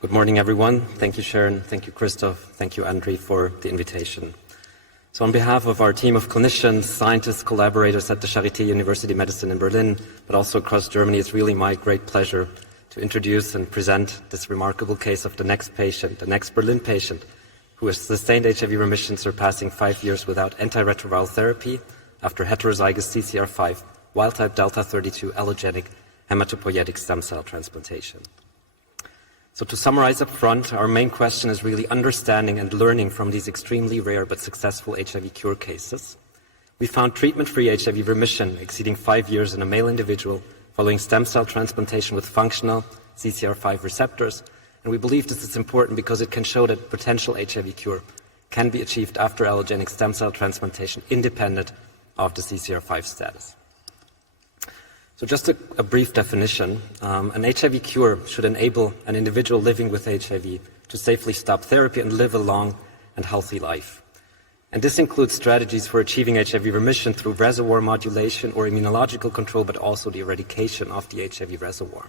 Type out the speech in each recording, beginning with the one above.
Good morning, everyone. Thank you, Sharon. Thank you, Christoph. Thank you, Andrei, for the invitation. So on behalf of our team of clinicians, scientists, collaborators at the Charité University of Medicine in Berlin, but also across Germany, it's really my great pleasure to introduce and present this remarkable case of the next patient, the next Berlin patient, who has sustained HIV remission surpassing 5 years without antiretroviral therapy after heterozygous CCR5 wild-type delta-32 allogenic hematopoietic stem cell transplantation. So to summarize up front, our main question is really understanding and learning from these extremely rare but successful HIV cure cases. We found treatment-free HIV remission exceeding 5 years in a male individual following stem cell transplantation with functional CCR5 receptors. And we believe this is important because it can show that potential HIV cure can be achieved after allogenic stem cell transplantation independent of the CCR5 status. So just a brief definition, an HIV cure should enable an individual living with HIV to safely stop therapy and live a long and healthy life. And this includes strategies for achieving HIV remission through reservoir modulation or immunological control, but also the eradication of the HIV reservoir.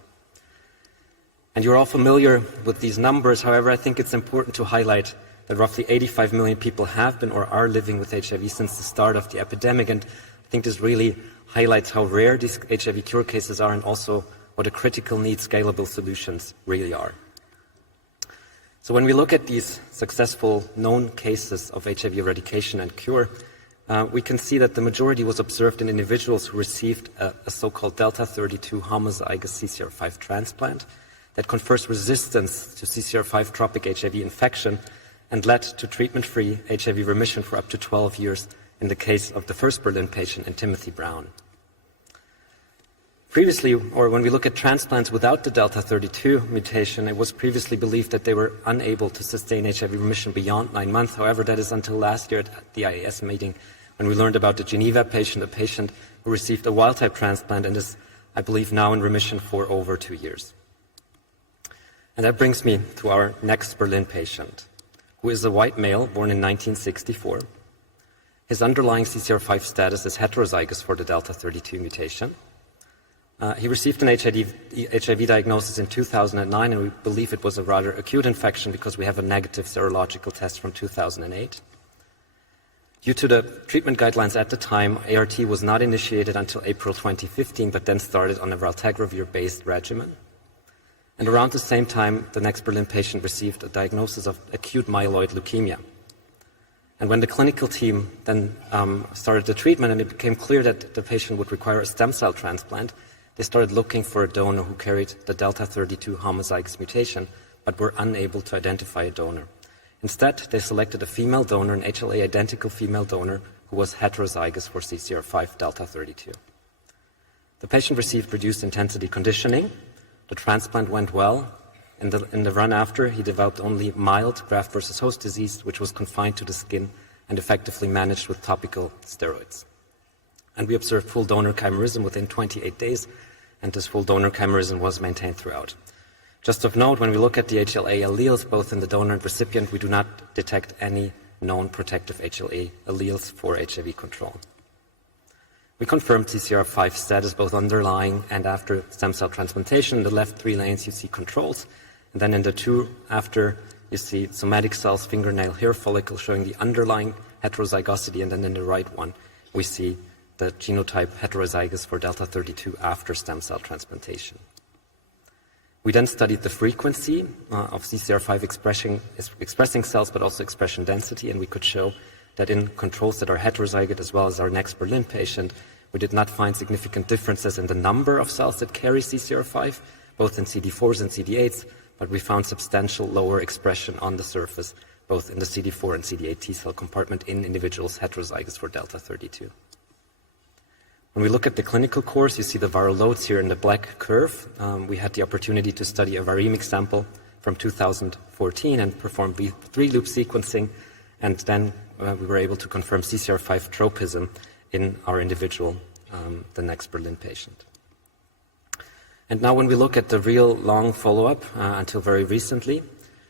And you're all familiar with these numbers. However, I think it's important to highlight that roughly 85 million people have been or are living with HIV since the start of the epidemic. And I think this really highlights how rare these HIV cure cases are and also what a critical need scalable solutions really are. So when we look at these successful known cases of HIV eradication and cure, we can see that the majority was observed in individuals who received a so-called delta-32 homozygous CCR5 transplant that confers resistance to CCR5 tropic HIV infection and led to treatment-free HIV remission for up to 12 years in the case of the first Berlin patient and Timothy Brown. Previously, or when we look at transplants without the delta-32 mutation, it was previously believed that they were unable to sustain HIV remission beyond 9 months. However, that is until last year at the IAS meeting when we learned about the Geneva patient, a patient who received a wild-type transplant and is, I believe, now in remission for over 2 years. And that brings me to our next Berlin patient, who is a white male born in 1964. His underlying CCR5 status is heterozygous for the delta-32 mutation. He received an HIV diagnosis in 2009, and we believe it was a rather acute infection because we have a negative serological test from 2008. Due to the treatment guidelines at the time, ART was not initiated until April 2015, but then started on a valtegravir-based regimen. And around the same time, the next Berlin patient received a diagnosis of acute myeloid leukemia. And when the clinical team then started the treatment and it became clear that the patient would require a stem cell transplant, they started looking for a donor who carried the delta-32 homozygous mutation, but were unable to identify a donor. Instead, they selected a female donor, an HLA-identical female donor, who was heterozygous for CCR5 delta-32. The patient received reduced intensity conditioning. The transplant went well. In the run after, he developed only mild graft versus host disease, which was confined to the skin and effectively managed with topical steroids. And we observed full donor chimerism within 28 days, and this full donor chimerism was maintained throughout. Just of note, when we look at the HLA alleles, both in the donor and recipient, we do not detect any known protective HLA alleles for HIV control. We confirmed CCR5 status both underlying and after stem cell transplantation. In the left 3 lanes, you see controls. And then in the 2 after, you see somatic cells, fingernail, hair follicle showing the underlying heterozygosity. And then in the right one, we see the genotype heterozygous for delta-32 after stem cell transplantation. We then studied the frequency of CCR5 expressing cells, but also expression density, and we could show that in controls that are heterozygous, as well as our next Berlin patient, we did not find significant differences in the number of cells that carry CCR5, both in CD4s and CD8s, but we found substantial lower expression on the surface, both in the CD4 and CD8 T cell compartment in individuals heterozygous for delta-32. When we look at the clinical course, you see the viral loads here in the black curve. We had the opportunity to study a viremic sample from 2014 and perform 3-loop sequencing, and then we were able to confirm CCR5 tropism in our individual, the next Berlin patient. And now when we look at the real long follow-up until very recently,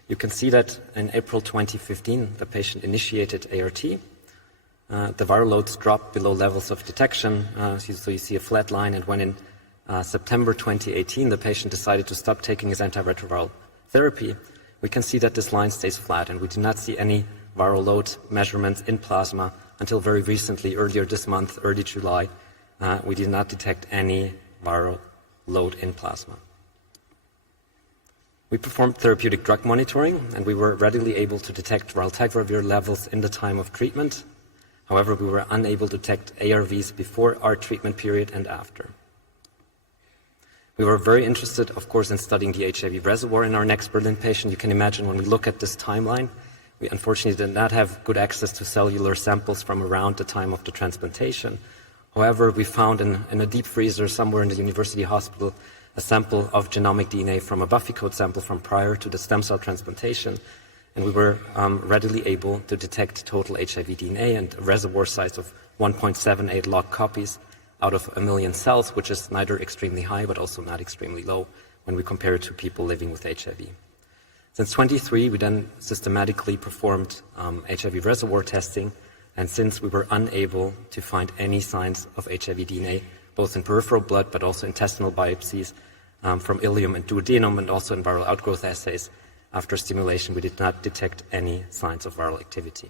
you can see that in April 2015, the patient initiated ART. The viral loads dropped below levels of detection, so you see a flat line, and when in September 2018, the patient decided to stop taking his antiretroviral therapy, we can see that this line stays flat, and we do not see any viral load measurements in plasma until very recently, earlier this month, early July. We did not detect any viral load in plasma. We performed therapeutic drug monitoring, and we were readily able to detect raltegravir levels in the time of treatment. However, we were unable to detect ARVs before our treatment period and after. We were very interested, of course, in studying the HIV reservoir in our next Berlin patient. You can imagine when we look at this timeline, we unfortunately did not have good access to cellular samples from around the time of the transplantation. However, we found in a deep freezer somewhere in the university hospital a sample of genomic DNA from a Buffy code sample from prior to the stem cell transplantation, and we were readily able to detect total HIV DNA and a reservoir size of 1.78 log copies out of 1 million cells, which is neither extremely high but also not extremely low when we compare it to people living with HIV. Since 23, we then systematically performed HIV reservoir testing, and since we were unable to find any signs of HIV DNA, both in peripheral blood but also intestinal biopsies from ileum and duodenum, and also in viral outgrowth assays, after stimulation we did not detect any signs of viral activity.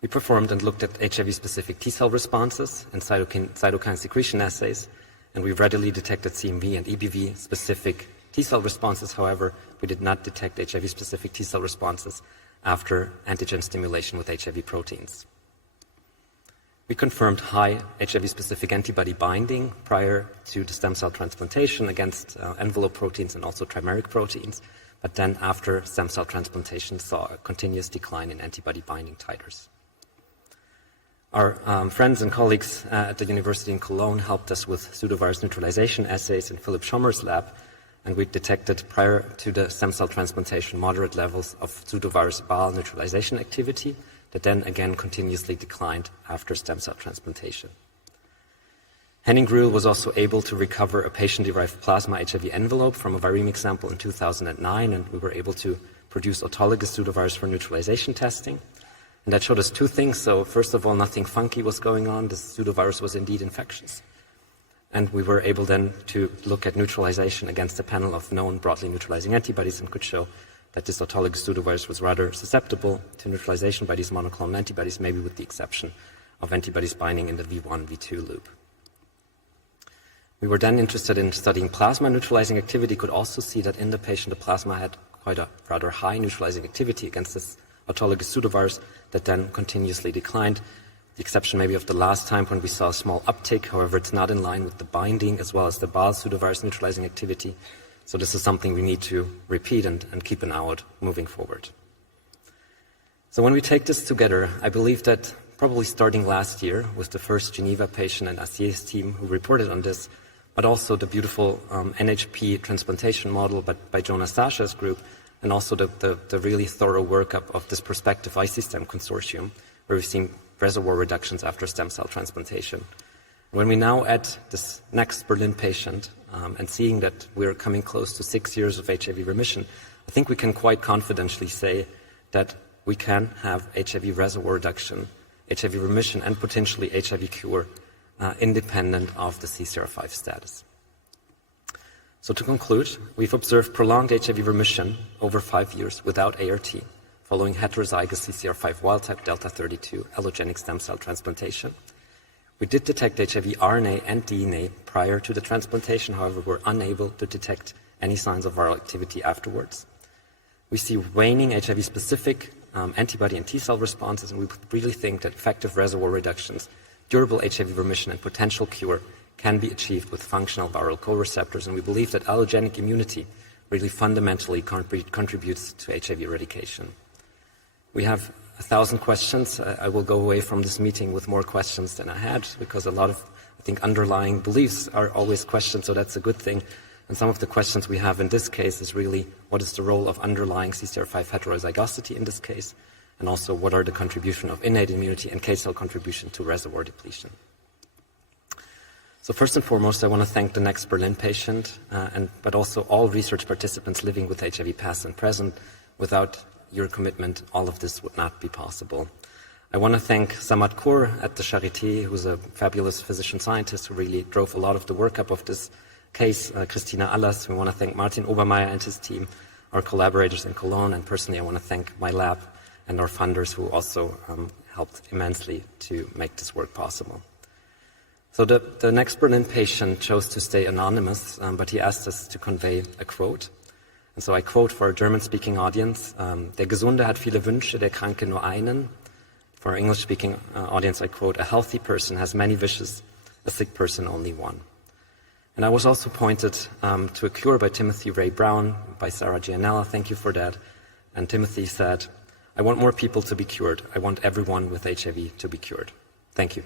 We performed and looked at HIV-specific T-cell responses and cytokine secretion assays, and we readily detected CMV and EBV-specific T-cell responses. However, we did not detect HIV-specific T-cell responses after antigen stimulation with HIV proteins. We confirmed high HIV-specific antibody binding prior to the stem cell transplantation against envelope proteins and also trimeric proteins, but then after stem cell transplantation saw a continuous decline in antibody binding titers. Our friends and colleagues at the University in Cologne helped us with pseudovirus neutralization assays in Philipp Schommer's lab, and we detected prior to the stem cell transplantation moderate levels of pseudovirus BAL neutralization activity that then again continuously declined after stem cell transplantation. Henning Gruhl was also able to recover a patient-derived plasma HIV envelope from a viremic sample in 2009, and we were able to produce autologous pseudovirus for neutralization testing. And that showed us two things. So first of all, nothing funky was going on. The pseudovirus was indeed infectious. And we were able then to look at neutralization against a panel of known broadly neutralizing antibodies and could show that this autologous pseudovirus was rather susceptible to neutralization by these monoclonal antibodies, maybe with the exception of antibodies binding in the V1, V2 loop. We were then interested in studying plasma neutralizing activity, could also see that in the patient the plasma had quite a rather high neutralizing activity against this autologous pseudovirus that then continuously declined. The exception maybe of the last time when we saw a small uptick. However, it's not in line with the binding as well as the BAL pseudovirus neutralizing activity. So this is something we need to repeat and keep an eye out moving forward. So when we take this together, I believe that probably starting last year with the first Geneva patient and Assier's team who reported on this, but also the beautiful NHP transplantation model by Jonas Sasha's group, and also the really thorough workup of this Perspective IC-STEM consortium, where we've seen reservoir reductions after stem cell transplantation. When we now add this next Berlin patient and seeing that we're coming close to 6 years of HIV remission, I think we can quite confidently say that we can have HIV reservoir reduction, HIV remission, and potentially HIV cure independent of the CCR5 status. So to conclude, we've observed prolonged HIV remission over 5 years without ART following heterozygous CCR5 wild-type delta-32 allogenic stem cell transplantation. We did detect HIV RNA and DNA prior to the transplantation, however, we're unable to detect any signs of viral activity afterwards. We see waning HIV-specific antibody and T-cell responses, and we really think that effective reservoir reductions, durable HIV remission, and potential cure can be achieved with functional viral co-receptors, and we believe that allogenic immunity really fundamentally contributes to HIV eradication. We have 1,000 questions. I will go away from this meeting with more questions than I had, because a lot of, I think, underlying beliefs are always questioned, so that's a good thing. And some of the questions we have in this case is really, what is the role of underlying CCR5 heterozygosity in this case? And also, what are the contribution of innate immunity and K-cell contribution to reservoir depletion? So first and foremost, I want to thank the next Berlin patient, but also all research participants living with HIV past and present. Without your commitment, all of this would not be possible. I want to thank Samad Kaur at the Charité, who's a fabulous physician scientist who really drove a lot of the workup of this case, Christina Allers. We want to thank Martin Obermeier and his team, our collaborators in Cologne, and personally I want to thank my lab and our funders who also helped immensely to make this work possible. So the next Berlin patient chose to stay anonymous, but he asked us to convey a quote. And so I quote for a German-speaking audience, der Gesunde hat viele Wünsche, der Kranke nur einen. For our English-speaking audience, I quote, a healthy person has many wishes, a sick person only one. And I was also pointed to A Cure by Timothy Ray Brown, by Sarah Gianella, thank you for that. And Timothy said, I want more people to be cured. I want everyone with HIV to be cured. Thank you.